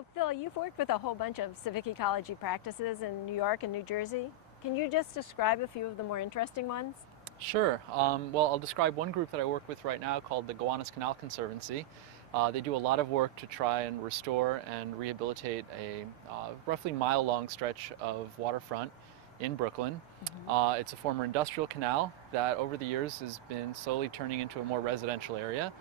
So Phil, you've worked with a whole bunch of civic ecology practices in New York and New Jersey. Can you just describe a few of the more interesting ones? Sure. Well, I'll describe one group that I work with right now called the Gowanus Canal Conservancy. They do a lot of work to try and restore and rehabilitate a roughly mile-long stretch of waterfront in Brooklyn. It's a former industrial canal that over the years has been slowly turning into a more residential area.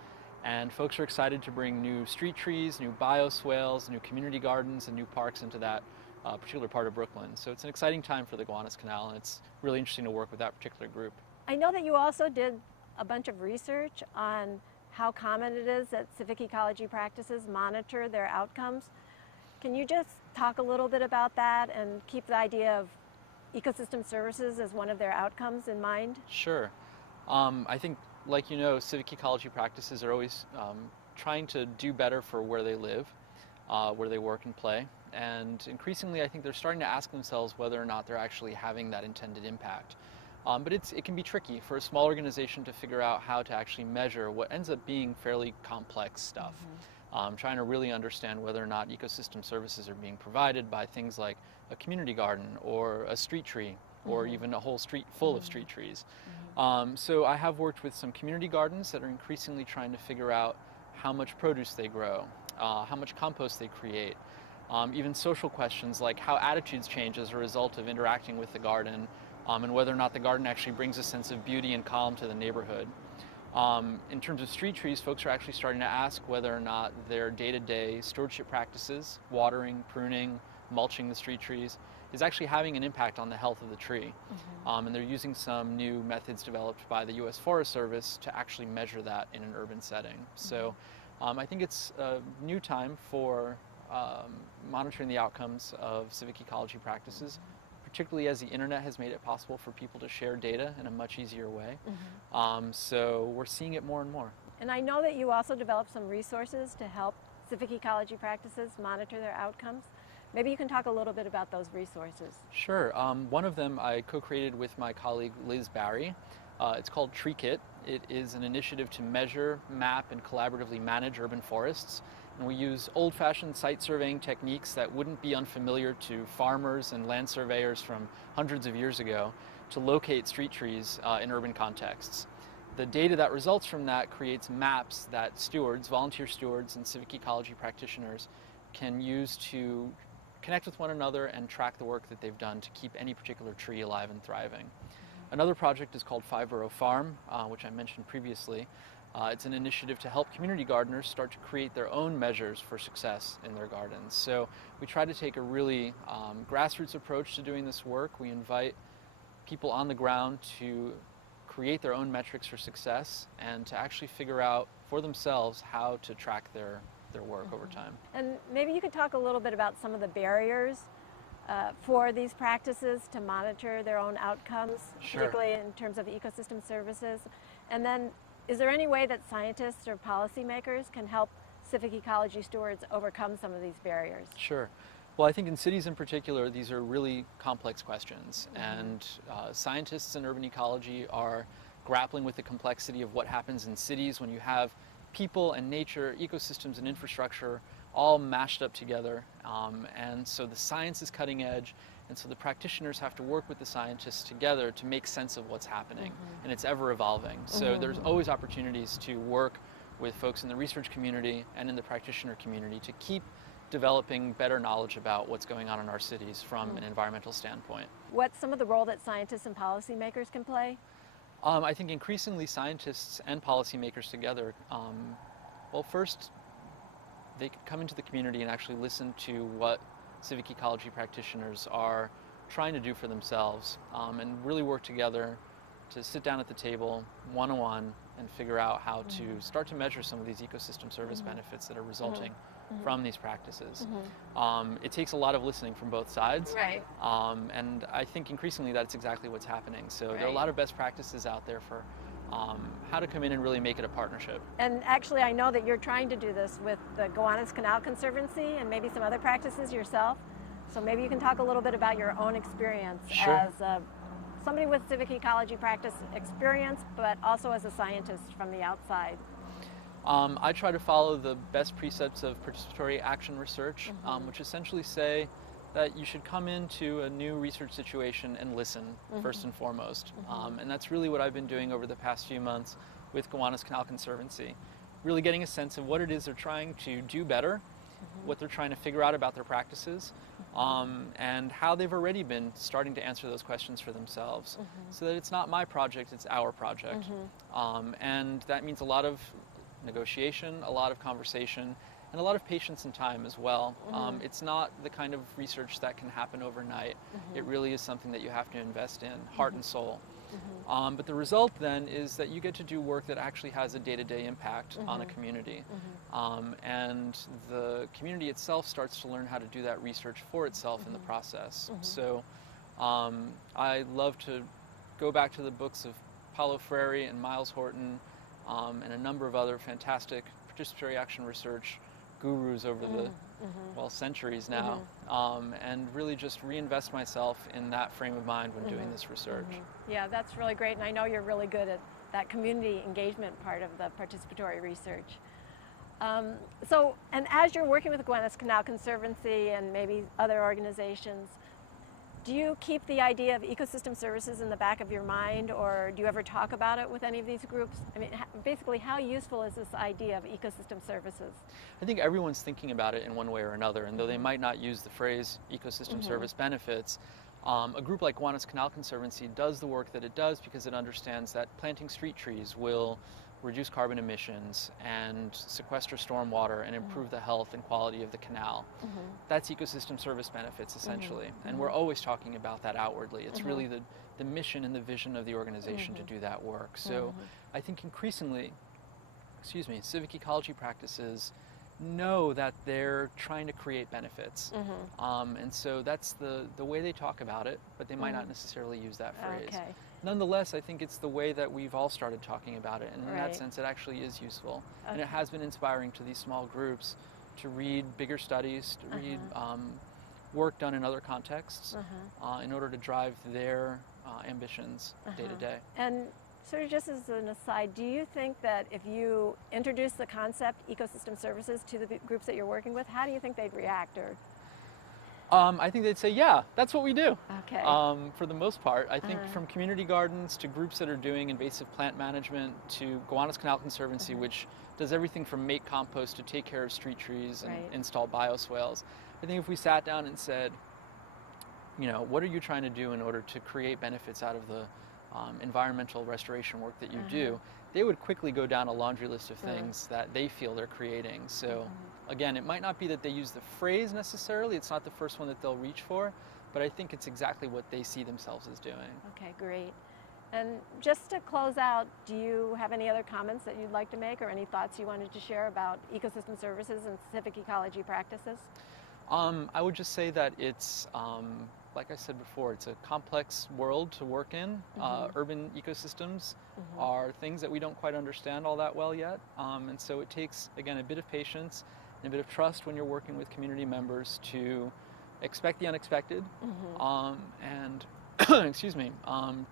And folks are excited to bring new street trees, new bioswales, new community gardens, and new parks into that particular part of Brooklyn. So it's an exciting time for the Gowanus Canal, and it's really interesting to work with that particular group. I know that you also did a bunch of research on how common it is that civic ecology practices monitor their outcomes. Can you just talk a little bit about that and keep the idea of ecosystem services as one of their outcomes in mind? Sure. I think, like you know, civic ecology practices are always trying to do better for where they live, where they work and play. And increasingly, I think they're starting to ask themselves whether or not they're actually having that intended impact. But it can be tricky for a small organization to figure out how to actually measure what ends up being fairly complex stuff. Trying to really understand whether or not ecosystem services are being provided by things like a community garden or a street tree or even a whole street full of street trees. So I have worked with some community gardens that are increasingly trying to figure out how much produce they grow, how much compost they create, even social questions like how attitudes change as a result of interacting with the garden, and whether or not the garden actually brings a sense of beauty and calm to the neighborhood. In terms of street trees, folks are actually starting to ask whether or not their day-to-day stewardship practices, watering, pruning, mulching the street trees, is actually having an impact on the health of the tree. And they're using some new methods developed by the U.S. Forest Service to actually measure that in an urban setting. So I think it's a new time for monitoring the outcomes of civic ecology practices, particularly as the internet has made it possible for people to share data in a much easier way. So we're seeing it more and more. And I know that you also developed some resources to help civic ecology practices monitor their outcomes. Maybe you can talk a little bit about those resources. Sure. One of them I co-created with my colleague Liz Barry. It's called TreeKit. It is an initiative to measure, map, and collaboratively manage urban forests. And we use old-fashioned site surveying techniques that wouldn't be unfamiliar to farmers and land surveyors from hundreds of years ago to locate street trees in urban contexts. The data that results from that creates maps that stewards, volunteer stewards, and civic ecology practitioners can use to connect with one another and track the work that they've done to keep any particular tree alive and thriving. Another project is called Five Borough Farm, which I mentioned previously. It's an initiative to help community gardeners start to create their own measures for success in their gardens. So we try to take a really grassroots approach to doing this work. We invite people on the ground to create their own metrics for success and to actually figure out for themselves how to track their work over time. And maybe you could talk a little bit about some of the barriers for these practices to monitor their own outcomes, particularly in terms of ecosystem services. And then, is there any way that scientists or policymakers can help civic ecology stewards overcome some of these barriers? Sure. Well, I think in cities in particular, these are really complex questions. And scientists in urban ecology are grappling with the complexity of what happens in cities when you have people and nature, ecosystems and infrastructure all mashed up together. And so the science is cutting edge, and so the practitioners have to work with the scientists together to make sense of what's happening. And it's ever evolving. So there's always opportunities to work with folks in the research community and in the practitioner community to keep developing better knowledge about what's going on in our cities from an environmental standpoint. What's some of the role that scientists and policymakers can play? I think increasingly scientists and policymakers together, well, first, they can come into the community and actually listen to what civic ecology practitioners are trying to do for themselves, and really work together to sit down at the table one-on-one and figure out how to start to measure some of these ecosystem service benefits that are resulting from these practices. It takes a lot of listening from both sides, and I think increasingly that's exactly what's happening. So there are a lot of best practices out there for how to come in and really make it a partnership. And actually, I know that you're trying to do this with the Gowanus Canal Conservancy and maybe some other practices yourself. So maybe you can talk a little bit about your own experience as somebody with civic ecology practice experience, but also as a scientist from the outside. I try to follow the best precepts of participatory action research, which essentially say that you should come into a new research situation and listen first and foremost. And that's really what I've been doing over the past few months with Gowanus Canal Conservancy. Really getting a sense of what it is they're trying to do better, what they're trying to figure out about their practices, and how they've already been starting to answer those questions for themselves. So that it's not my project, it's our project. And that means a lot of negotiation, a lot of conversation, and a lot of patience and time as well. It's not the kind of research that can happen overnight. It really is something that you have to invest in, heart and soul. But the result then is that you get to do work that actually has a day-to-day impact on a community. And the community itself starts to learn how to do that research for itself in the process. So I love to go back to the books of Paulo Freire and Miles Horton and a number of other fantastic participatory action research gurus over the centuries now, and really just reinvest myself in that frame of mind when doing this research. Yeah, that's really great, and I know you're really good at that community engagement part of the participatory research. And as you're working with the Gowanus Canal Conservancy and maybe other organizations, do you keep the idea of ecosystem services in the back of your mind, or do you ever talk about it with any of these groups? I mean, basically, how useful is this idea of ecosystem services? I think everyone's thinking about it in one way or another, and though they might not use the phrase ecosystem service benefits, a group like Gowanus Canal Conservancy does the work that it does because it understands that planting street trees will reduce carbon emissions and sequester stormwater and improve the health and quality of the canal. That's ecosystem service benefits, essentially. And we're always talking about that outwardly. It's really the mission and the vision of the organization to do that work. So I think increasingly, civic ecology practices know that they're trying to create benefits. And so that's the way they talk about it, but they might not necessarily use that phrase. Nonetheless, I think it's the way that we've all started talking about it, and in that sense it actually is useful. And it has been inspiring to these small groups to read bigger studies, to read work done in other contexts in order to drive their ambitions day to day. And sort of just as an aside, do you think that if you introduce the concept ecosystem services to the groups that you're working with, how do you think they'd react? Or I think they'd say, yeah, that's what we do. Okay. For the most part, I think from community gardens to groups that are doing invasive plant management to Gowanus Canal Conservancy, which does everything from make compost to take care of street trees and install bioswales. I think if we sat down and said, what are you trying to do in order to create benefits out of the environmental restoration work that you do, they would quickly go down a laundry list of things that they feel they're creating. So again, it might not be that they use the phrase necessarily, it's not the first one that they'll reach for, but I think it's exactly what they see themselves as doing. Okay, great. And just to close out, do you have any other comments that you'd like to make, or any thoughts you wanted to share about ecosystem services and civic ecology practices? I would just say that it's, like I said before, it's a complex world to work in. Urban ecosystems are things that we don't quite understand all that well yet. And so it takes, again, a bit of patience and a bit of trust when you're working with community members to expect the unexpected and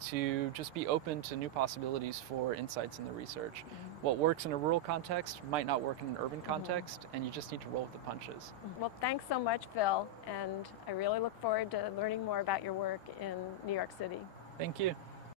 to just be open to new possibilities for insights in the research. What works in a rural context might not work in an urban context, and you just need to roll with the punches. Well, thanks so much, Phil, and I really look forward to learning more about your work in New York City. Thank you.